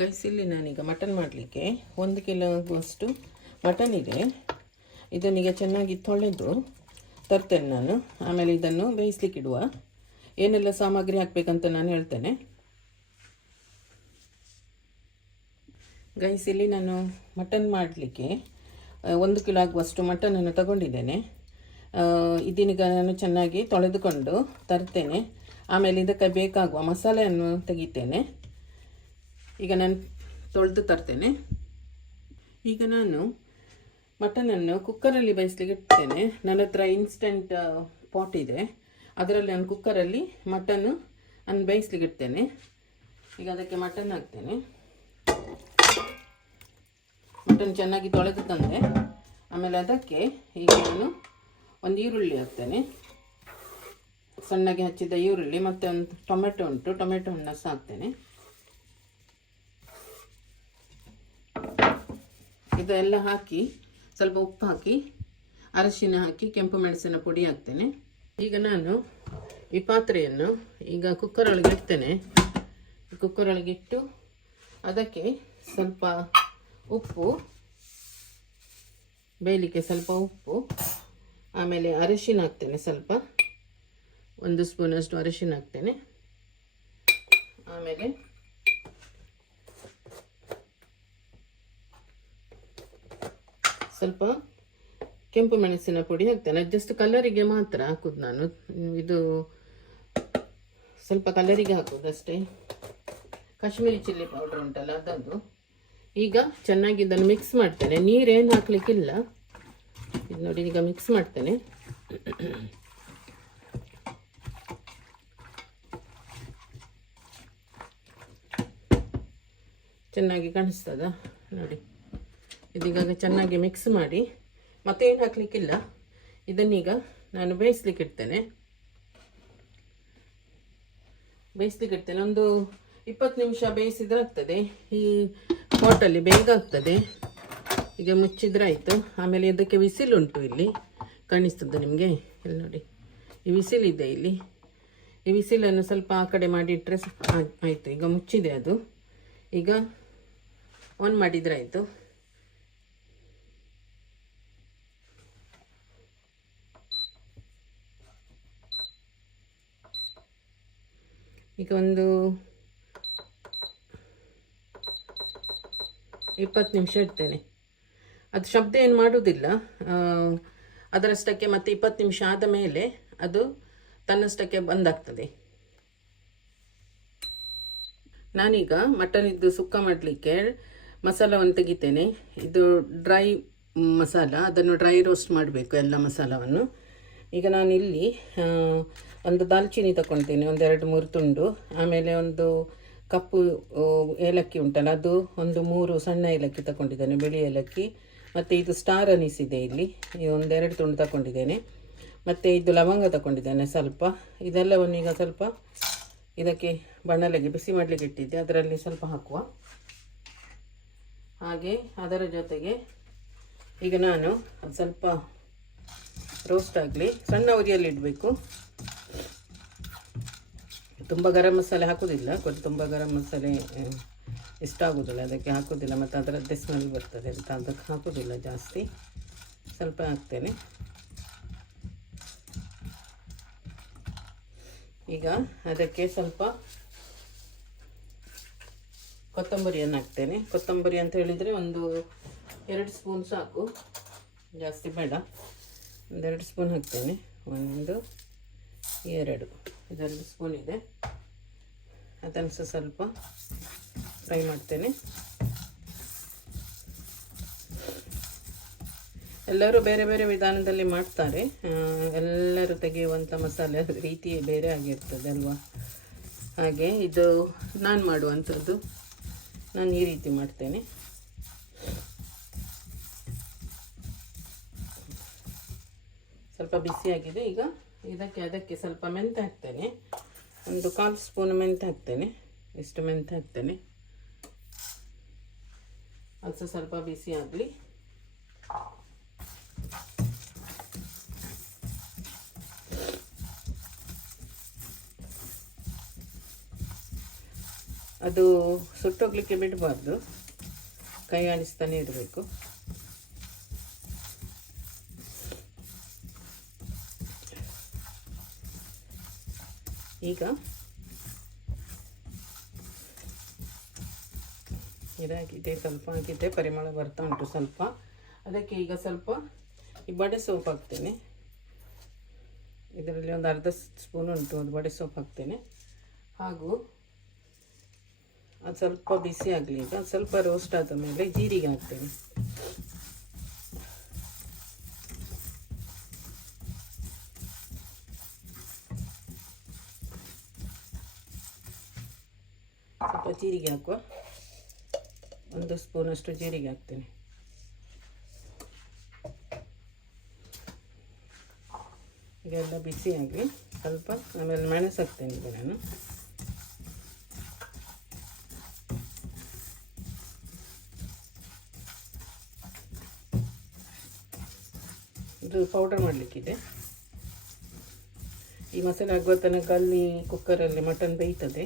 Guys, ಇಲ್ಲಿ ನಾನೀಗ mutton ಮಾಡಲಿಕ್ಕೆ 1 ಕಿಲೋವಷ್ಟು ಮಟನ್ ಇದೆ. ಇದನ್ನೀಗ ಚೆನ್ನಾಗಿ ತೊಳೆದು ತರ್ತೇನೆ ನಾನು. ಆಮೇಲೆ ಇದನ್ನು ಬೇಯಿಸ್ಲಿಕ್ಕೆ ಇಡುವ. ಏನೆಲ್ಲ ಸಾಮಗ್ರಿ ಹಾಕಬೇಕಂತ ನಾನು ಹೇಳ್ತೇನೆ. ಗೈಸ್, ಇಲ್ಲಿ ನಾನು ಮಟನ್ ಮಾಡಲಿಕ್ಕೆ 1 ಕಿಲೋ ಆಗುವಷ್ಟು ಮಟನನ್ನು ತಗೊಂಡಿದ್ದೇನೆ. ಇದನ್ನೀಗ ನಾನು ಚೆನ್ನಾಗಿ ತೊಳೆದುಕೊಂಡು ತರ್ತೇನೆ. ಆಮೇಲೆ ಇದಕ್ಕೆ ಬೇಕಾಗುವ ಮಸಾಲೆಯನ್ನು ತೆಗಿತೇನೆ. ಈಗ ನಾನು ತೊಳೆದು ತರ್ತೇನೆ. ಈಗ ನಾನು ಮಟನನ್ನು ಕುಕ್ಕರಲ್ಲಿ ಬೇಯಿಸ್ಲಿಕ್ಕೆ ಇಡ್ತೇನೆ. ನನ್ನ ಹತ್ರ ಇನ್ಸ್ಟೆಂಟ್ ಪಾಟ್ ಇದೆ. ಅದರಲ್ಲಿ ನಾನು ಕುಕ್ಕರಲ್ಲಿ ಮಟನ್ನು ಬೇಯಿಸ್ಲಿಕ್ಕೆ ಇಡ್ತೇನೆ. ಈಗ ಅದಕ್ಕೆ ಮಟನ್ ಹಾಕ್ತೇನೆ. ಮಟನ್ ಚೆನ್ನಾಗಿ ತೊಳೆದು ತಂದೆ. ಆಮೇಲೆ ಅದಕ್ಕೆ ಈಗ ನಾನು ಒಂದು ಈರುಳ್ಳಿ ಹಾಕ್ತೇನೆ. ಸಣ್ಣಗೆ ಹಚ್ಚಿದ ಈರುಳ್ಳಿ ಮತ್ತು ಒಂದು ಟೊಮೆಟೊ ಉಂಟು. ಟೊಮೆಟೊ ಹಣ್ಣು ಸಹ ಹಾಕ್ತೇನೆ. ಇದೆಲ್ಲ ಹಾಕಿ ಸ್ವಲ್ಪ ಉಪ್ಪು ಹಾಕಿ ಅರಶಿನ ಹಾಕಿ ಕೆಂಪು ಮೆಣಸಿನ ಪುಡಿ ಹಾಕ್ತೇನೆ. ಈಗ ನಾನು ಈ ಪಾತ್ರೆಯನ್ನು ಈಗ ಕುಕ್ಕರ್ ಒಳಗೆ ಇಡ್ತೇನೆ. ಕುಕ್ಕರ್ ಒಳಗೆ ಇಟ್ಟು ಅದಕ್ಕೆ ಸ್ವಲ್ಪ ಉಪ್ಪು, ಬೇಯಲಿಕ್ಕೆ ಸ್ವಲ್ಪ ಉಪ್ಪು, ಆಮೇಲೆ ಅರಶಿನ ಹಾಕ್ತೇನೆ. ಸ್ವಲ್ಪ 1 ಸ್ಪೂನಷ್ಟು ಅರಶಿನ ಹಾಕ್ತೇನೆ. ಆಮೇಲೆ ಸ್ವಲ್ಪ ಕೆಂಪು ಮೆಣಸಿನ ಪುಡಿ ಹಾಕ್ತೇನೆ. ಜಸ್ಟ್ ಕಲರಿಗೆ ಮಾತ್ರ ಹಾಕೋದು ನಾನು. ಇದು ಸ್ವಲ್ಪ ಕಲರಿಗೆ ಹಾಕೋದು ಅಷ್ಟೇ. ಕಾಶ್ಮೀರಿ ಚಿಲ್ಲಿ ಪೌಡರ್ ಉಂಟಲ್ಲ ಅದದು. ಈಗ ಚೆನ್ನಾಗಿ ಇದನ್ನು ಮಿಕ್ಸ್ ಮಾಡ್ತೇನೆ. ನೀರೇನು ಹಾಕ್ಲಿಕ್ಕಿಲ್ಲ. ಇದು ನೋಡಿ, ಈಗ ಮಿಕ್ಸ್ ಮಾಡ್ತೇನೆ. ಚೆನ್ನಾಗಿ ಕಾಣಿಸ್ತದ ನೋಡಿ. ಇದೀಗ ಚೆನ್ನಾಗಿ ಮಿಕ್ಸ್ ಮಾಡಿ ಮತ್ತೇನು ಹಾಕ್ಲಿಕ್ಕಿಲ್ಲ. ಇದನ್ನೀಗ ನಾನು ಬೇಯಿಸ್ಲಿಕ್ಕೆ ಇಡ್ತೇನೆ. ಒಂದು 20 ನಿಮಿಷ ಬೇಯಿಸಿದ್ರೆ ಆಗ್ತದೆ. ಈ ಪಾಟಲ್ಲಿ ಬೇಗ ಆಗ್ತದೆ. ಈಗ ಮುಚ್ಚಿದ್ರೆ ಆಯಿತು. ಆಮೇಲೆ ಇದಕ್ಕೆ ವಿಸಿಲ್ ಉಂಟು. ಇಲ್ಲಿ ಕಾಣಿಸ್ತದೆ ನಿಮಗೆ. ಇಲ್ಲಿ ನೋಡಿ, ಈ ವಿಸಿಲ್ ಇದೆ ಇಲ್ಲಿ. ಈ ವಿಸಿಲನ್ನು ಸ್ವಲ್ಪ ಆ ಕಡೆ ಮಾಡಿಟ್ರೆ ಆಯಿತು. ಈಗ ಮುಚ್ಚಿದೆ ಅದು. ಈಗ ಆನ್ ಮಾಡಿದರೆ ಆಯಿತು. ಈಗ ಒಂದು 20 ನಿಮಿಷ ಇಡ್ತೇನೆ. ಅದು ಶಬ್ದ ಏನು ಮಾಡುವುದಿಲ್ಲ ಅದರಷ್ಟಕ್ಕೆ. ಮತ್ತು 20 ನಿಮಿಷ ಆದ ಮೇಲೆ ಅದು ತನ್ನಷ್ಟಕ್ಕೆ ಬಂದಾಗ್ತದೆ. ನಾನೀಗ ಮಟನಿದ್ದು ಸುಕ್ಕ ಮಾಡಲಿಕ್ಕೆ ಮಸಾಲವನ್ನು ತೆಗಿತೇನೆ. ಇದು ಡ್ರೈ ಮಸಾಲ. ಅದನ್ನು ಡ್ರೈ ರೋಸ್ಟ್ ಮಾಡಬೇಕು ಎಲ್ಲ ಮಸಾಲವನ್ನು. ಈಗ ನಾನಿಲ್ಲಿ ಒಂದು ದಾಲ್ಚಿನ್ನಿ ತಗೊಳ್ತೇನೆ, 1-2-3 ತುಂಡು. ಆಮೇಲೆ ಒಂದು ಕಪ್ಪು ಏಲಕ್ಕಿ ಉಂಟಲ್ಲ, ಅದು ಒಂದು 3 ಸಣ್ಣ ಏಲಕ್ಕಿ ತಗೊಂಡಿದ್ದೇನೆ, ಬಿಳಿ ಏಲಕ್ಕಿ. ಮತ್ತು ಇದು ಸ್ಟಾರ್ ಅನೀಸ್ ಇದೆ ಇಲ್ಲಿ, 1-2 ತುಂಡು ತಗೊಂಡಿದ್ದೇನೆ. ಮತ್ತು ಇದು ಲವಂಗ ತಗೊಂಡಿದ್ದೇನೆ ಸ್ವಲ್ಪ. ಇದೆಲ್ಲವನ್ನು ಈಗ ಸ್ವಲ್ಪ ಇದಕ್ಕೆ ಬಾಣಲೆಗೆ ಬಿಸಿ ಮಾಡಲಿಕ್ಕೆ ಇಟ್ಟಿದ್ದೆ, ಅದರಲ್ಲಿ ಸ್ವಲ್ಪ ಹಾಕುವ. ಹಾಗೆ ಅದರ ಜೊತೆಗೆ ಈಗ ನಾನು ಸ್ವಲ್ಪ ರೋಸ್ಟ್ ಆಗಲಿ, ಸಣ್ಣ ಉರಿಯಲ್ಲಿ ಇಡಬೇಕು. ತುಂಬ ಗರಂ ಮಸಾಲೆ ಹಾಕೋದಿಲ್ಲ. ತುಂಬ ಗರಂ ಮಸಾಲೆ ಇಷ್ಟ ಆಗೋದಿಲ್ಲ, ಅದಕ್ಕೆ ಹಾಕೋದಿಲ್ಲ. ಮತ್ತು ಅದರದ್ದೇ ಸ್ಮೆಲ್ ಬರ್ತದೆ ಅಂತ ಅದಕ್ಕೆ ಹಾಕೋದಿಲ್ಲ ಜಾಸ್ತಿ. ಸ್ವಲ್ಪ ಹಾಕ್ತೇನೆ. ಈಗ ಅದಕ್ಕೆ ಸ್ವಲ್ಪ ಕೊತ್ತಂಬರಿಯನ್ನು ಹಾಕ್ತೇನೆ. ಕೊತ್ತಂಬರಿ ಅಂತ ಹೇಳಿದರೆ ಒಂದು 2 ಸ್ಪೂನ್ ಸಾಕು, ಜಾಸ್ತಿ ಬೇಡ. 1-2 ಸ್ಪೂನ್ ಹಾಕ್ತೇನೆ. 1-2 2 ಸ್ಪೂನ್ ಇದೆ. ಅದನ್ನು ಸಹ ಸ್ವಲ್ಪ ಫ್ರೈ ಮಾಡ್ತೇನೆ. ಎಲ್ಲರೂ ಬೇರೆ ಬೇರೆ ವಿಧಾನದಲ್ಲಿ ಮಾಡ್ತಾರೆ. ಎಲ್ಲರೂ ತೆಗೆಯುವಂಥ ಮಸಾಲೆ ರೀತಿ ಬೇರೆ ಆಗಿರ್ತದೆ ಅಲ್ವಾ. ಹಾಗೆ ಇದು ನಾನು ಮಾಡುವಂಥದ್ದು. ನಾನು ಈ ರೀತಿ ಮಾಡ್ತೇನೆ. ಸ್ವಲ್ಪ ಬಿಸಿಯಾಗಿದೆ. ಈಗ ಅದಕ್ಕೆ ಸ್ವಲ್ಪ ಮೆಂತ್ಯ ಹಾಕ್ತೇನೆ. ಒಂದು 1/4 ಸ್ಪೂನ್ ಮೆಂತ್ಯ ಹಾಕ್ತೇನೆ. ಇಷ್ಟು ಮೆಂತ್ಯ ಹಾಕ್ತೇನೆ. ಅದು ಸ್ವಲ್ಪ ಬಿಸಿ ಆಗಲಿ. ಅದು ಸುಟ್ಟೋಗ್ಲಿಕ್ಕೆ ಬಿಡಬಾರ್ದು, ಕೈ ಆಡಿಸ್ತಾನೆ ಇರಬೇಕು. ಈಗ ಇದಾಗಿದೆ, ಸ್ವಲ್ಪ ಆಗಿದೆ, ಪರಿಮಳ ಬರ್ತಾ ಉಂಟು ಸ್ವಲ್ಪ. ಅದಕ್ಕೆ ಈಗ ಸ್ವಲ್ಪ ಈ ಬಡೆ ಸೋಪ್ ಹಾಕ್ತೇನೆ. ಇದರಲ್ಲಿ ಒಂದು ಅರ್ಧ ಸ್ಪೂನ್ ಉಂಟು, ಒಂದು ಬಡೆ ಸೋಪ್ ಹಾಕ್ತೇನೆ. ಹಾಗೂ ಅದು ಸ್ವಲ್ಪ ಬಿಸಿ ಆಗಲಿ. ಈಗ ಸ್ವಲ್ಪ ರೋಸ್ಟ್ ಆದ ಮೇಲೆ ಜೀರಿಗೆ ಹಾಕ್ತೇನೆ. ಸ್ವಲ್ಪ ಜೀರಿಗೆ ಹಾಕುವ, 1 ಸ್ಪೂನಷ್ಟು ಜೀರಿಗೆ ಹಾಕ್ತೇನೆ. ಈಗೆಲ್ಲ ಬಿಸಿಯಾಗಿ ಸ್ವಲ್ಪ, ಆಮೇಲೆ ಮೆಣಸು ಹಾಕ್ತೇನೆ. ಈಗ ನಾನು ಇದು ಪೌಡರ್ ಮಾಡಲಿಕ್ಕಿದೆ. ಈ ಮಸಾಲೆ ಆಗುವ ತನಕ ಅಲ್ಲಿ ಕುಕ್ಕರಲ್ಲಿ ಮಟನ್ ಬೇಯ್ತದೆ.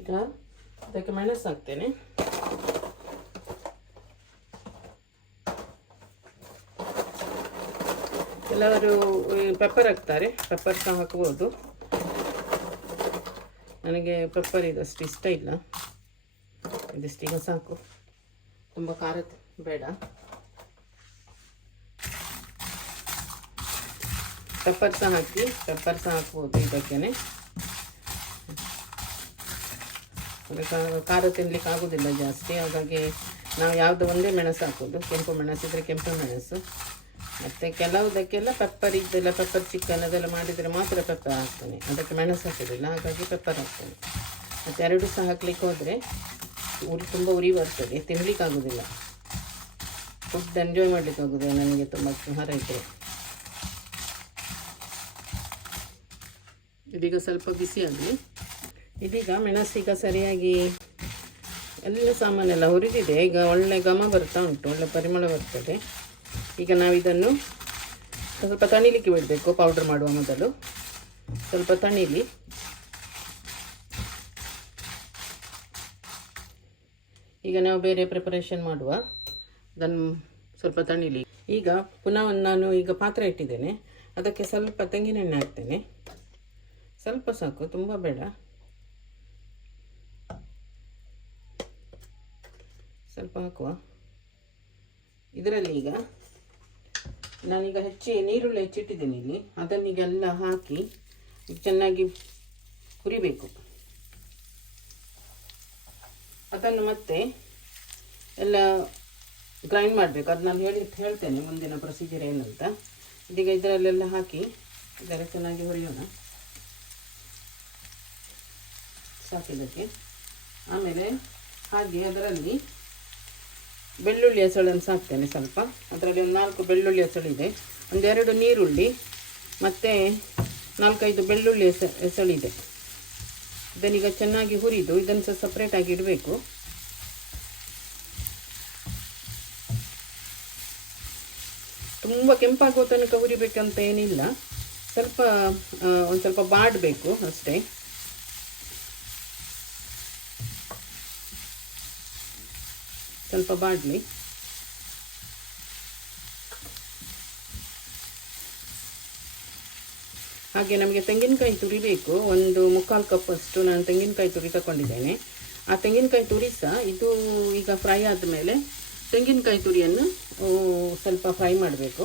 ಈಗ ಅದಕ್ಕೆ ಮೆಣಸು ಹಾಕ್ತೇನೆ. ಕೆಲವರು ಪೆಪ್ಪರ್ ಹಾಕ್ತಾರೆ, ಪೆಪ್ಪರ್ ಸಹ ಹಾಕ್ಬೋದು. ನನಗೆ ಪೆಪ್ಪರ್ ಇದಷ್ಟು ಇಷ್ಟ ಇಲ್ಲ, ಇದಿಷ್ಟು ಈಗ ಸಾಕು, ತುಂಬ ಖಾರ ಬೇಡ. ಪೆಪ್ಪರ್ ಸಹ ಹಾಕ್ಬೋದು ಇದಕ್ಕೇನೆ. ಖಾರ ತಿನ್ಲಿಕ್ಕೆ ಆಗೋದಿಲ್ಲ ಜಾಸ್ತಿ, ಹಾಗಾಗಿ ನಾವು ಯಾವುದೋ ಒಂದೇ ಮೆಣಸು ಹಾಕೋದು. ಕೆಂಪು ಮೆಣಸಿದ್ರೆ ಕೆಂಪು ಮೆಣಸು, ಮತ್ತು ಕೆಲವುದಕ್ಕೆಲ್ಲ ಪೆಪ್ಪರ್ ಇದ್ದೆಲ್ಲ, ಪೆಪ್ಪರ್ ಚಿಕನ್ ಅದೆಲ್ಲ ಮಾಡಿದರೆ ಮಾತ್ರ ಪೆಪ್ಪರ್ ಹಾಕ್ತೇನೆ, ಅದಕ್ಕೆ ಮೆಣಸು ಹಾಕೋದಿಲ್ಲ, ಹಾಗಾಗಿ ಪೆಪ್ಪರ್ ಹಾಕ್ತೇನೆ. ಮತ್ತು 2 ಸಹ ಹಾಕ್ಲಿಕ್ಕೆ ಹೋದರೆ ತುಂಬ ಉರಿ ಬರ್ತದೆ, ತಿನ್ಲಿಕ್ಕೆ ಆಗೋದಿಲ್ಲ. ಫುಡ್ ಎಂಜಾಯ್ ಮಾಡಲಿಕ್ಕೆ ಆಗೋದಿಲ್ಲ ನನಗೆ ತುಂಬ ಖಾರ ಇದ್ದರೆ. ಇದೀಗ ಸ್ವಲ್ಪ ಬಿಸಿ ಆಗಲಿ. ಇದೀಗ ಮೆಣಸೀಗ ಸರಿಯಾಗಿ ಎಲ್ಲ ಸಾಮಾನೆಲ್ಲ ಹುರಿದಿದೆ. ಈಗ ಒಳ್ಳೆ ಘಮ ಬರ್ತಾ ಉಂಟು, ಒಳ್ಳೆ ಪರಿಮಳ ಬರ್ತದೆ. ಈಗ ನಾವಿದನ್ನು ಸ್ವಲ್ಪ ತಣಿಲಿಕ್ಕೆ ಬಿಡಬೇಕು. ಪೌಡರ್ ಮಾಡುವ ಮೊದಲು ಸ್ವಲ್ಪ ತಣಿಲಿ. ಈಗ ನಾವು ಬೇರೆ ಪ್ರಿಪರೇಷನ್ ಮಾಡುವ, ಅದನ್ನು ಸ್ವಲ್ಪ ತಣಿಲಿ. ಈಗ ಪುನಃ ನಾನು ಈಗ ಪಾತ್ರೆ ಇಟ್ಟಿದ್ದೇನೆ, ಅದಕ್ಕೆ ಸ್ವಲ್ಪ ತೆಂಗಿನೆಣ್ಣೆ ಹಾಕ್ತೇನೆ. ಸ್ವಲ್ಪ ಸಾಕು, ತುಂಬ ಬೇಡ. ಸ್ವಲ್ಪ ಹಾಕುವ. ಇದರಲ್ಲಿ ಈಗ ನಾನೀಗ ನೀರುಳ್ಳಿ ಹೆಚ್ಚಿಟ್ಟಿದ್ದೀನಿ ಇಲ್ಲಿ, ಅದನ್ನೀಗೆಲ್ಲ ಹಾಕಿ ಚೆನ್ನಾಗಿ ಹುರಿಬೇಕು. ಅದನ್ನು ಮತ್ತೆ ಎಲ್ಲ ಗ್ರೈಂಡ್ ಮಾಡಬೇಕು. ಅದು ನಾನು ಹೇಳ್ತೇನೆ ಮುಂದಿನ ಪ್ರೊಸೀಜರ್ ಏನಂತ. ಇದೀಗ ಇದರಲ್ಲೆಲ್ಲ ಹಾಕಿ ಇದರ ಚೆನ್ನಾಗಿ ಹುರಿಯೋಣ ಸಾಕಿದ್ದಕ್ಕೆ. ಆಮೇಲೆ ಹಾಗೆ ಅದರಲ್ಲಿ ಬೆಳ್ಳುಳ್ಳಿ ಹೆಸಳನ್ನು ಹಾಕ್ತೇನೆ ಸ್ವಲ್ಪ. ಅದರಲ್ಲಿ ಒಂದು 4 ಬೆಳ್ಳುಳ್ಳಿ ಹೆಸಳಿದೆ, 1-2 ನೀರುಳ್ಳಿ ಮತ್ತು 4-5 ಬೆಳ್ಳುಳ್ಳಿ ಹೆಸಳಿದೆ. ಇದನ್ನೀಗ ಚೆನ್ನಾಗಿ ಹುರಿದು ಇದನ್ನು ಸಹ ಸಪ್ರೇಟಾಗಿ ಇಡಬೇಕು. ತುಂಬ ಕೆಂಪಾಗೋ ತನಕ ಹುರಿಬೇಕಂತ ಏನಿಲ್ಲ, ಒಂದು ಸ್ವಲ್ಪ ಬಾಡಬೇಕು ಅಷ್ಟೇ. ಸ್ವಲ್ಪ ಬಾಡಲಿ. ಹಾಗೆ ನಮಗೆ ತೆಂಗಿನಕಾಯಿ ತುರಿ ಬೇಕು, 1/4 ಕಪ್ಪಷ್ಟು ನಾನು ತೆಂಗಿನಕಾಯಿ ತುರಿ ತಗೊಂಡಿದ್ದೇನೆ. ಆ ತೆಂಗಿನಕಾಯಿ ತುರಿ ಸಹ ಇದು ಈಗ ಫ್ರೈ ಆದಮೇಲೆ ತೆಂಗಿನಕಾಯಿ ತುರಿಯನ್ನು ಸ್ವಲ್ಪ ಫ್ರೈ ಮಾಡಬೇಕು.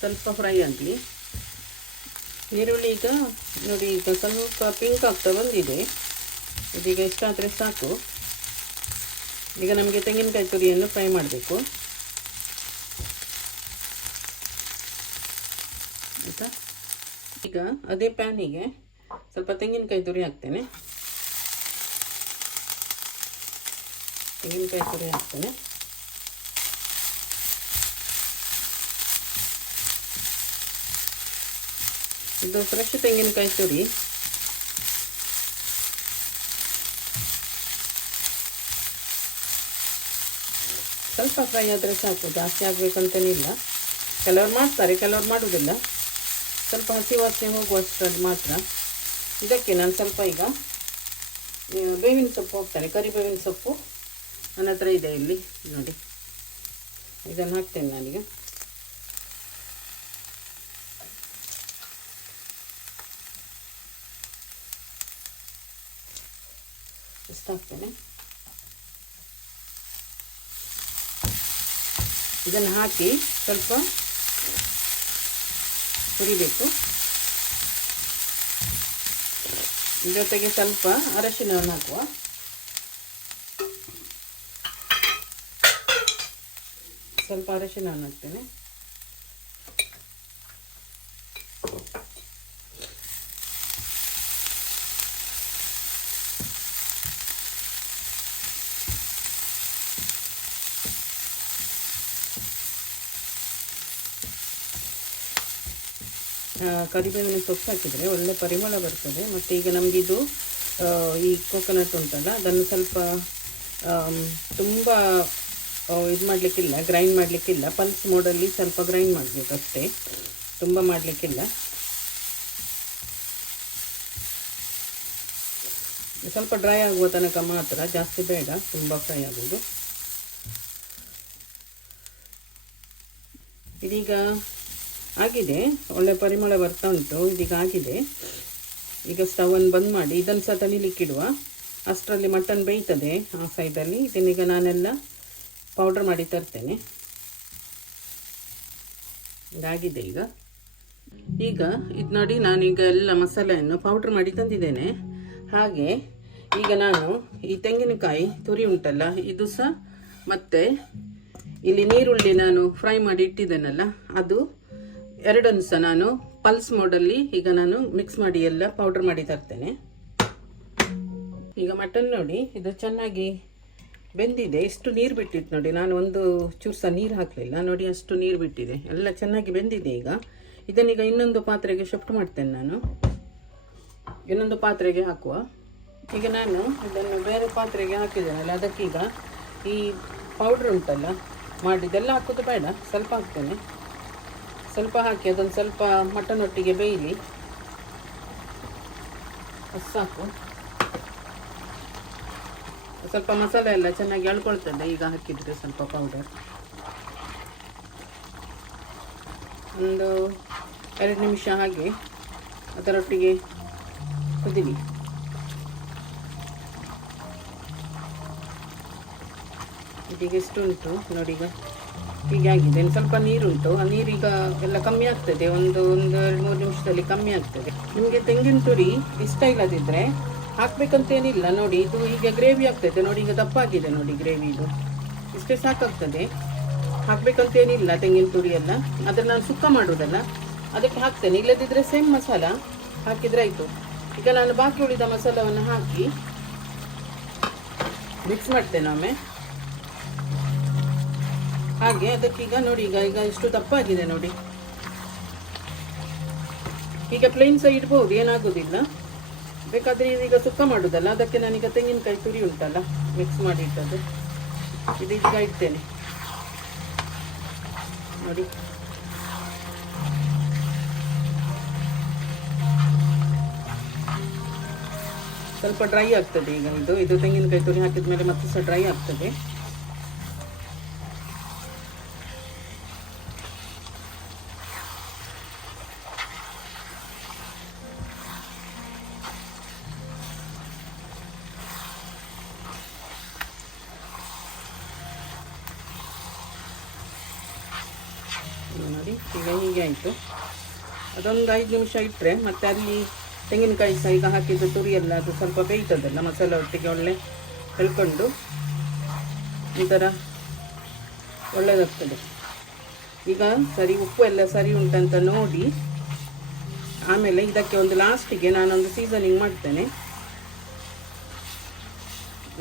ಸ್ವಲ್ಪ ಫ್ರೈ ಆಗಲಿ. ಈರುಳ್ಳಿ ಈಗ ನೋಡಿ, ಈಗ ಸ್ವಲ್ಪ ಪಿಂಕ್ ಆಗ್ತಾ ಬಂದಿದೆ. ಇದೀಗ ಇಷ್ಟಾದರೆ ಸಾಕು. ಈಗ ನಮಗೆ ತೆಂಗಿನಕಾಯಿ ತುರಿಯನ್ನು ಫ್ರೈ ಮಾಡಬೇಕು ಆಯಿತಾ. ಈಗ ಅದೇ ಪ್ಯಾನಿಗೆ ಸ್ವಲ್ಪ ತೆಂಗಿನಕಾಯಿ ತುರಿ ಹಾಕ್ತೇನೆ. ಇದು ಫ್ರೆಶ್ ತೆಂಗಿನಕಾಯಿ ತುರಿ. ಸ್ವಲ್ಪ ಫ್ರೈ ಆದರೆ ಸಾಕು, ಜಾಸ್ತಿ ಆಗಬೇಕಂತೇನಿಲ್ಲ. ಕೆಲವರು ಮಾಡ್ತಾರೆ, ಕೆಲವರು ಮಾಡೋದಿಲ್ಲ. ಸ್ವಲ್ಪ ಹಸಿ ವಾಸನೆ ಹೋಗುವಷ್ಟರಲ್ಲಿ ಮಾತ್ರ. ಇದಕ್ಕೆ ನಾನು ಸ್ವಲ್ಪ ಈಗ ಬೇವಿನ ಸೊಪ್ಪು ಹಾಕ್ತೇನೆ. ಕರಿಬೇವಿನ ಸೊಪ್ಪು ನನ್ನ ಹತ್ರ ಇದೆ ಇಲ್ಲಿ ನೋಡಿ, ಇದನ್ನು ಹಾಕ್ತೇನೆ ನಾನೀಗ. ಇಷ್ಟು ಹಾಕ್ತೇನೆ. ಇದನ್ನು ಹಾಕಿ ಸ್ವಲ್ಪ ಹುರಿಬೇಕು. ಜೊತೆಗೆ ಸ್ವಲ್ಪ ಅರಶಿನವನ್ನು ಹಾಕುವ. ಸ್ವಲ್ಪ ಅರಶಿನವನ್ನು ಹಾಕ್ತೇನೆ. ಕರಿಬೇವಿನ ಸೊಪ್ಪು ಹಾಕಿದರೆ ಒಳ್ಳೆ ಪರಿಮಳ ಬರ್ತದೆ. ಮತ್ತು ಈಗ ನಮಗಿದು ಈ ಕೋಕೋನಟ್ ಉಂಟಲ್ಲ, ಅದನ್ನು ಸ್ವಲ್ಪ ತುಂಬ ಇದು ಮಾಡಲಿಕ್ಕಿಲ್ಲ, ಗ್ರೈಂಡ್ ಮಾಡಲಿಕ್ಕಿಲ್ಲ. ಪಲ್ಸ್ ಮೋಡಲ್ಲಿ ಸ್ವಲ್ಪ ಗ್ರೈಂಡ್ ಮಾಡಬೇಕು ಅಷ್ಟೇ, ತುಂಬ ಮಾಡಲಿಕ್ಕಿಲ್ಲ. ಸ್ವಲ್ಪ ಡ್ರೈ ಆಗುವ ತನಕ ಮಾತ್ರ, ಜಾಸ್ತಿ ಬೇಡ ತುಂಬ ಫ್ರೈ ಆಗೋದು. ಇದೀಗ ಆಗಿದೆ, ಒಳ್ಳೆ ಪರಿಮಳ ಬರ್ತಾ ಉಂಟು. ಇದೀಗ ಆಗಿದೆ. ಈಗ ಸ್ಟವನ್ನು ಬಂದ್ ಮಾಡಿ ಇದನ್ನು ಸಹ ತಣಿಲಿಕ್ಕಿಡುವ. ಅಷ್ಟರಲ್ಲಿ ಮಟನ್ ಬೇಯ್ತದೆ ಆ ಸೈಡಲ್ಲಿ. ಇದನ್ನೀಗ ನಾನೆಲ್ಲ ಪೌಡ್ರ್ ಮಾಡಿ ತರ್ತೇನೆ. ಇದಾಗಿದೆ ಈಗ. ಇದು ನೋಡಿ, ನಾನೀಗ ಎಲ್ಲ ಮಸಾಲೆಯನ್ನು ಪೌಡ್ರ್ ಮಾಡಿ ತಂದಿದ್ದೇನೆ. ಹಾಗೆ ಈಗ ನಾನು ಈ ತೆಂಗಿನಕಾಯಿ ತುರಿ ಉಂಟಲ್ಲ, ಇದು ಸಹ, ಮತ್ತು ಇಲ್ಲಿ ನೀರುಳ್ಳಿ ನಾನು ಫ್ರೈ ಮಾಡಿ ಇಟ್ಟಿದ್ದೇನಲ್ಲ, ಅದು ಎರಡನ್ನು ಸಹ ನಾನು ಪಲ್ಸ್ ಮೋಡಲ್ಲಿ ಈಗ ನಾನು ಮಿಕ್ಸ್ ಮಾಡಿ ಎಲ್ಲ ಪೌಡರ್ ಮಾಡಿ ತರ್ತೇನೆ. ಈಗ ಮಟನ್ ನೋಡಿ, ಇದು ಚೆನ್ನಾಗಿ ಬೆಂದಿದೆ. ಇಷ್ಟು ನೀರು ಬಿಟ್ಟಿತ್ತು ನೋಡಿ, ನಾನು ಒಂದು ಚೂರು ಸಹ ನೀರು ಹಾಕಲಿಲ್ಲ ನೋಡಿ, ಅಷ್ಟು ನೀರು ಬಿಟ್ಟಿದೆ. ಎಲ್ಲ ಚೆನ್ನಾಗಿ ಬೆಂದಿದೆ. ಈಗ ಇದನ್ನೀಗ ಇನ್ನೊಂದು ಪಾತ್ರೆಗೆ ಶಿಫ್ಟ್ ಮಾಡ್ತೇನೆ. ನಾನು ಇನ್ನೊಂದು ಪಾತ್ರೆಗೆ ಹಾಕುವ. ಈಗ ನಾನು ಇದನ್ನು ಬೇರೆ ಪಾತ್ರೆಗೆ ಹಾಕಿದ್ದೇನಲ್ಲ, ಅದಕ್ಕೀಗ ಈ ಪೌಡ್ರ್ ಉಂಟಲ್ಲ ಮಾಡಿದ್ದೆಲ್ಲ ಹಾಕೋದು ಬೇಡ, ಸ್ವಲ್ಪ ಹಾಕ್ತೇನೆ. ಸ್ವಲ್ಪ ಹಾಕಿ ಅದನ್ನು ಸ್ವಲ್ಪ ಮಟನ್ ಒಟ್ಟಿಗೆ ಬೇಯಲಿ, ಅದು ಸಾಕು. ಸ್ವಲ್ಪ ಮಸಾಲೆ ಎಲ್ಲ ಚೆನ್ನಾಗಿ ಎಳ್ಕೊಳ್ತದೆ ಈಗ ಹಾಕಿದರೆ ಸ್ವಲ್ಪ ಪೌಡರ್. ಒಂದು 2 ನಿಮಿಷ ಹಾಗೆ ಅದರೊಟ್ಟಿಗೆ ಕುದಿಲಿ. ಇದೀಗ ಎಷ್ಟು ಉಂಟು ನೋಡಿ, ಈಗ ಹೀಗೆ ಆಗಿದೆ. ಸ್ವಲ್ಪ ನೀರುಂಟು, ಆ ನೀರೀಗ ಎಲ್ಲ ಕಮ್ಮಿ ಆಗ್ತದೆ. ಒಂದು 2-3 ನಿಮಿಷದಲ್ಲಿ ಕಮ್ಮಿ ಆಗ್ತದೆ. ನಿಮಗೆ ತೆಂಗಿನ ತುರಿ ಇಷ್ಟ ಇಲ್ಲದಿದ್ದರೆ ಹಾಕ್ಬೇಕಂತೇನಿಲ್ಲ ನೋಡಿ. ಇದು ಈಗ ಗ್ರೇವಿ ಆಗ್ತದೆ ನೋಡಿ, ಈಗ ದಪ್ಪ ಆಗಿದೆ ನೋಡಿ ಗ್ರೇವಿ. ಇದು ಇಷ್ಟೇ ಸಾಕಾಗ್ತದೆ, ಹಾಕ್ಬೇಕಂತೇನಿಲ್ಲ ತೆಂಗಿನ ತುರಿ ಎಲ್ಲ. ಅದನ್ನು ನಾನು ಸುಕ್ಕ ಮಾಡೋದಲ್ಲ, ಅದಕ್ಕೆ ಹಾಕ್ತೇನೆ. ಇಲ್ಲದಿದ್ದರೆ ಸೇಮ್ ಮಸಾಲ ಹಾಕಿದರೆ ಆಯಿತು. ಈಗ ನಾನು ಬಾಕಿ ಉಳಿದ ಮಸಾಲವನ್ನು ಹಾಕಿ ಮಿಕ್ಸ್ ಮಾಡ್ತೇನೆ ಒಮ್ಮೆ. ಹಾಗೆ ಅದಕ್ಕೀಗ ನೋಡಿ, ಈಗ ಇಷ್ಟು ದಪ್ಪ ಆಗಿದೆ ನೋಡಿ. ಈಗ ಪ್ಲೇನ್ ಸಹ ಇಡ್ಬೋದು, ಏನಾಗೋದಿಲ್ಲ. ಬೇಕಾದರೆ ಇದೀಗ ಸುಕ್ಕ ಮಾಡೋದಲ್ಲ, ಅದಕ್ಕೆ ನಾನೀಗ ತೆಂಗಿನಕಾಯಿ ತುರಿ ಉಂಟಲ್ಲ ಮಿಕ್ಸ್ ಮಾಡಿ ಇಟ್ಟದ್ದು, ಇದೀಗ ಇಡ್ತೇನೆ ನೋಡಿ. ಸ್ವಲ್ಪ ಡ್ರೈ ಆಗ್ತದೆ ಈಗ. ಇದು ತೆಂಗಿನಕಾಯಿ ತುರಿ ಹಾಕಿದ ಮೇಲೆ ಮತ್ತೆ ಸಹ ಡ್ರೈ ಆಗ್ತದೆ. ನೋಡಿ ಈಗ ಹೀಗೆ ಆಯಿತು. ಅದೊಂದು 5 ನಿಮಿಷ ಇಟ್ಟರೆ ಮತ್ತೆ ಅಲ್ಲಿ ತೆಂಗಿನಕಾಯಿ ಸಹ ಈಗ ಹಾಕಿದ್ದು ತುರಿ ಎಲ್ಲ ಅದು ಸ್ವಲ್ಪ ಬೇಯ್ತದಲ್ಲ, ಮಸಾಲೆ ಒಟ್ಟಿಗೆ ಒಳ್ಳೆ ಎಳ್ಕೊಂಡು ಈ ಥರ ಒಳ್ಳೆಯದಾಗ್ತದೆ. ಈಗ ಸರಿ ಉಪ್ಪು ಎಲ್ಲ ಸರಿ ಉಂಟಂತ ನೋಡಿ ಆಮೇಲೆ ಇದಕ್ಕೆ ಒಂದು ಲಾಸ್ಟಿಗೆ ನಾನೊಂದು ಸೀಸನಿಂಗ್ ಮಾಡ್ತೇನೆ.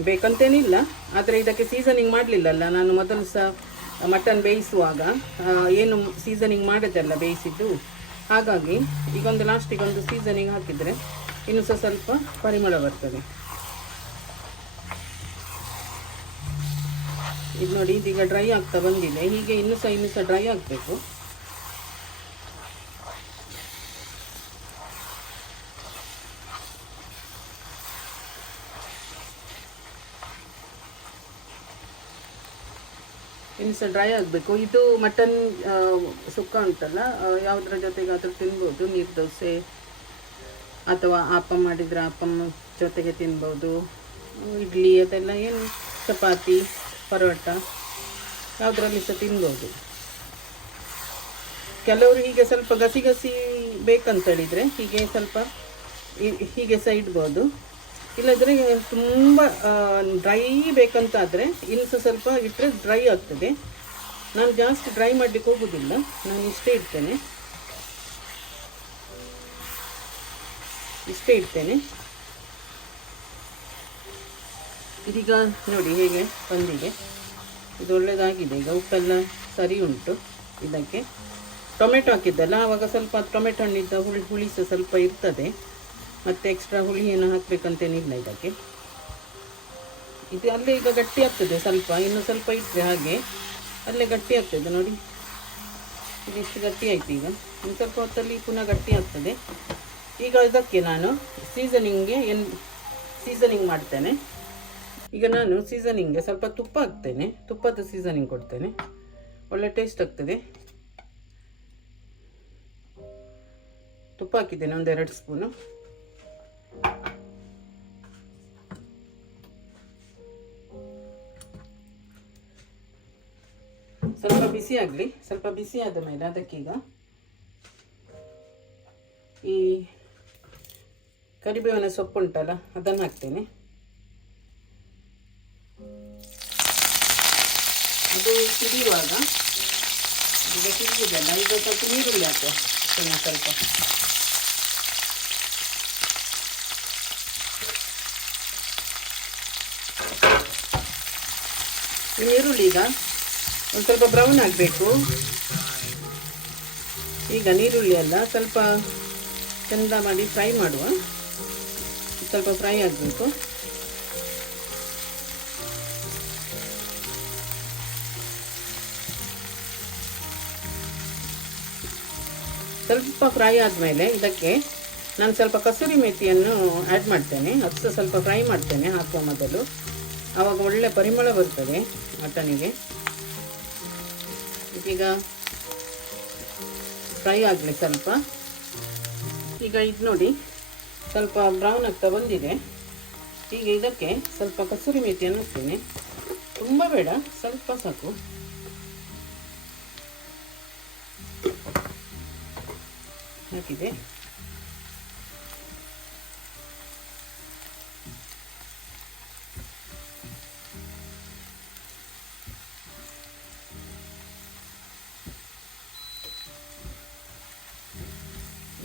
ಬೇಕಂತೇನಿಲ್ಲ, ಆದರೆ ಇದಕ್ಕೆ ಸೀಸನಿಂಗ್ ಮಾಡಲಿಲ್ಲಲ್ಲ ನಾನು ಮೊದಲು ಸಹ ಮಟನ್ ಬೇಯಿಸುವಾಗ ಏನು ಸೀಸನಿಂಗ್ ಮಾಡೋದಲ್ಲ ಬೇಯಿಸಿದ್ದು, ಹಾಗಾಗಿ ಈಗೊಂದು ಲಾಸ್ಟಿಗೊಂದು ಸೀಸನಿಗೆ ಹಾಕಿದರೆ ಇನ್ನೂ ಸ್ವಲ್ಪ ಪರಿಮಳ ಬರ್ತದೆ. ಇದು ನೋಡಿ, ಇದೀಗ ಡ್ರೈ ಆಗ್ತಾ ಬಂದಿದೆ. ಹೀಗೆ ಇನ್ನೂ ಸಹ ಡ್ರೈ ಆಗಬೇಕು. ಇನ್ನು ಸಹ ಡ್ರೈ ಆಗಬೇಕು. ಇದು ಮಟನ್ ಸುಕ್ಕ ಉಂಟಲ್ಲ, ಯಾವುದರ ಜೊತೆಗಾದರೂ ತಿನ್ಬೋದು. ನೀರು ದೋಸೆ ಅಥವಾ ಆಪಂ ಮಾಡಿದರೆ ಆಪಂ ಜೊತೆಗೆ ತಿನ್ಬೋದು. ಇಡ್ಲಿ ಅದೆಲ್ಲ ಏನು, ಚಪಾತಿ, ಪರೋಟ ಯಾವುದರಲ್ಲಿ ಸಹ ತಿನ್ಬೋದು. ಕೆಲವರು ಹೀಗೆ ಸ್ವಲ್ಪ ಗಸಿ ಗಸಿ ಬೇಕಂತೇಳಿದರೆ ಹೀಗೆ ಸ್ವಲ್ಪ ಹೀಗೆ ಸಹ ಇಡ್ಬೋದು. ಇಲ್ಲದ್ರೆ ತುಂಬ ಡ್ರೈ ಬೇಕಂತಾದರೆ ಇನ್ನು ಸ್ವಲ್ಪ ಇಟ್ಟರೆ ಡ್ರೈ ಆಗ್ತದೆ. ನಾನು ಜಾಸ್ತಿ ಡ್ರೈ ಮಾಡಲಿಕ್ಕೆ ಹೋಗೋದಿಲ್ಲ, ನಾನು ಇಷ್ಟೇ ಇಡ್ತೇನೆ. ಇದೀಗ ನೋಡಿ ಹೇಗೆ ಬಂದಿದೆ. ಇದು ಒಳ್ಳೆಯದಾಗಿದೆ. ಈಗ ಉಪ್ಪೆಲ್ಲ ಸರಿ ಉಂಟು. ಇದಕ್ಕೆ ಟೊಮೆಟೊ ಹಾಕಿದ್ದಲ್ಲ, ಆವಾಗ ಸ್ವಲ್ಪ ಟೊಮೆಟೊ ಹಣ್ಣಿದ್ದ ಹುಳಿ ಸಹ ಸ್ವಲ್ಪ ಇರ್ತದೆ. ಮತ್ತು ಎಕ್ಸ್ಟ್ರಾ ಹುಳಿ ಏನು ಹಾಕಬೇಕಂತೇನಿಲ್ಲ ಇದಕ್ಕೆ. ಇದು ಅಲ್ಲೇ ಈಗ ಗಟ್ಟಿ ಆಗ್ತದೆ ಸ್ವಲ್ಪ, ಇನ್ನು ಸ್ವಲ್ಪ ಇಟ್ಟರೆ ಹಾಗೆ ಅಲ್ಲೇ ಗಟ್ಟಿ ಆಗ್ತದೆ ನೋಡಿ. ಇದಿಷ್ಟು ಗಟ್ಟಿ ಆಯ್ತು. ಈಗ ಇನ್ನು ಸ್ವಲ್ಪ ಹೊತ್ತಲ್ಲಿ ಪುನಃ ಗಟ್ಟಿ ಆಗ್ತದೆ. ಈಗ ಇದಕ್ಕೆ ನಾನು ಸೀಸನಿಂಗ್ ಮಾಡ್ತೇನೆ. ಈಗ ನಾನು ಸೀಸನಿಂಗ್ಗೆ ಸ್ವಲ್ಪ ತುಪ್ಪ ಹಾಕ್ತೇನೆ. ತುಪ್ಪದ ಸೀಸನಿಂಗ್ ಕೊಡ್ತೇನೆ, ಒಳ್ಳೆ ಟೇಸ್ಟ್ ಆಗ್ತದೆ. ತುಪ್ಪ ಹಾಕಿದ್ದೇನೆ, 1-2 ಸ್ಪೂನು. ಸ್ವಲ್ಪ ಬಿಸಿ ಆಗಲಿ. ಸ್ವಲ್ಪ ಬಿಸಿ ಆದ ಮೇಲೆ ಅದಕ್ಕೀಗ ಈ ಕರಿಬೇವಿನ ಸೊಪ್ಪು ಉಂಟಲ್ಲ, ಅದನ್ನು ಹಾಕ್ತೇನೆ. ಅದು ಸಿಡಿಯುವಾಗ ಈಗ ಸಿಡಿಯುವುದಲ್ಲ, ಈಗ ಸ್ವಲ್ಪ ನೀರುಳ್ಳಿ ಹಾಕುವ. ಸ್ವಲ್ಪ ಈ ಈರುಳ್ಳಿ ಈಗ ಒಂದು ಸ್ವಲ್ಪ ಬ್ರೌನ್ ಆಗಬೇಕು. ಈಗ ನೀರುಳ್ಳಿ ಎಲ್ಲ ಸ್ವಲ್ಪ ಚೆಂದ ಮಾಡಿ ಫ್ರೈ ಮಾಡುವ. ಸ್ವಲ್ಪ ಫ್ರೈ ಆಗಬೇಕು. ಸ್ವಲ್ಪ ಫ್ರೈ ಆದಮೇಲೆ ಇದಕ್ಕೆ ನಾನು ಸ್ವಲ್ಪ ಕಸೂರಿ ಮೇಥಿಯನ್ನು ಆ್ಯಡ್ ಮಾಡ್ತೇನೆ. ಅದು ಸಹ ಸ್ವಲ್ಪ ಫ್ರೈ ಮಾಡ್ತೇನೆ ಹಾಕುವ ಮೊದಲು. ಆವಾಗ ಒಳ್ಳೆ ಪರಿಮಳ ಬರ್ತದೆ ಮಟನಿಗೆ. ಈಗ ಫ್ರೈ ಆಗಲಿ ಸ್ವಲ್ಪ. ಈಗ ಇದು ನೋಡಿ ಸ್ವಲ್ಪ ಬ್ರೌನ್ ಆಗ್ತಾ ಬಂದಿದೆ. ಈಗ ಇದಕ್ಕೆ ಸ್ವಲ್ಪ ಕಸೂರಿ ಮೇಥಿಯನ್ನು ಹಾಕ್ತೇನೆ. ತುಂಬ ಬೇಡ, ಸ್ವಲ್ಪ ಸಾಕು. ಹಾಕಿದೆ.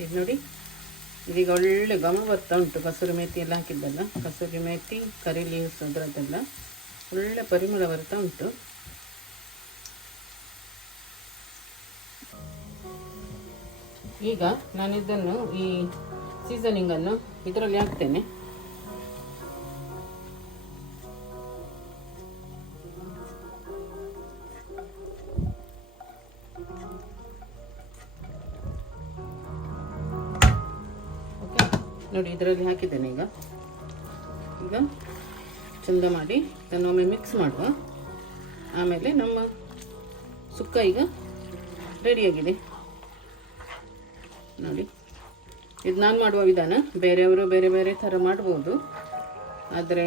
ಇದು ನೋಡಿ, ಇದೀಗ ಒಳ್ಳೆ ಘಮ ಬರ್ತಾ ಉಂಟು. ಕಸೂರಿ ಮೇಥಿ ಎಲ್ಲ ಹಾಕಿದ್ದಲ್ಲ, ಕಸೂರಿ ಮೇಥಿ, ಕರಿ ಲೀವ್ಸ್ ಅದರದ್ದೆಲ್ಲ ಒಳ್ಳೆ ಪರಿಮಳ ಬರ್ತಾ ಉಂಟು. ಈಗ ನಾನು ಇದನ್ನು ಈ ಸೀಸನಿಂಗನ್ನು ಇದರಲ್ಲಿ ಹಾಕ್ತೇನೆ. ಓಕೆ ನೋಡಿ, ಇದರಲ್ಲಿ ಹಾಕಿದ್ದೇನೆ. ಈಗ ಚಂದ ಮಾಡಿ ಇದನ್ನೊಮ್ಮೆ ಮಿಕ್ಸ್ ಮಾಡುವ. ಆಮೇಲೆ ನಮ್ಮ ಸುಕ್ಕ ಈಗ ರೆಡಿಯಾಗಿದೆ ನೋಡಿ. ಇದು ನಾನು ಮಾಡುವ ವಿಧಾನ. ಬೇರೆಯವರು ಬೇರೆ ಬೇರೆ ಥರ ಮಾಡ್ಬೋದು, ಆದರೆ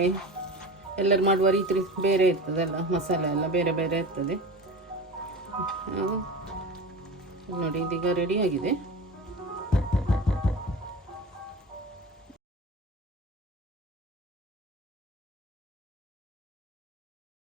ಎಲ್ಲರೂ ಮಾಡುವ ರೀತಿ ಬೇರೆ ಇರ್ತದಲ್ಲ. ಮಸಾಲೆ ಎಲ್ಲ ಬೇರೆ ಬೇರೆ ಇರ್ತದೆ ನೋಡಿ. ಇದೀಗ ರೆಡಿಯಾಗಿದೆ.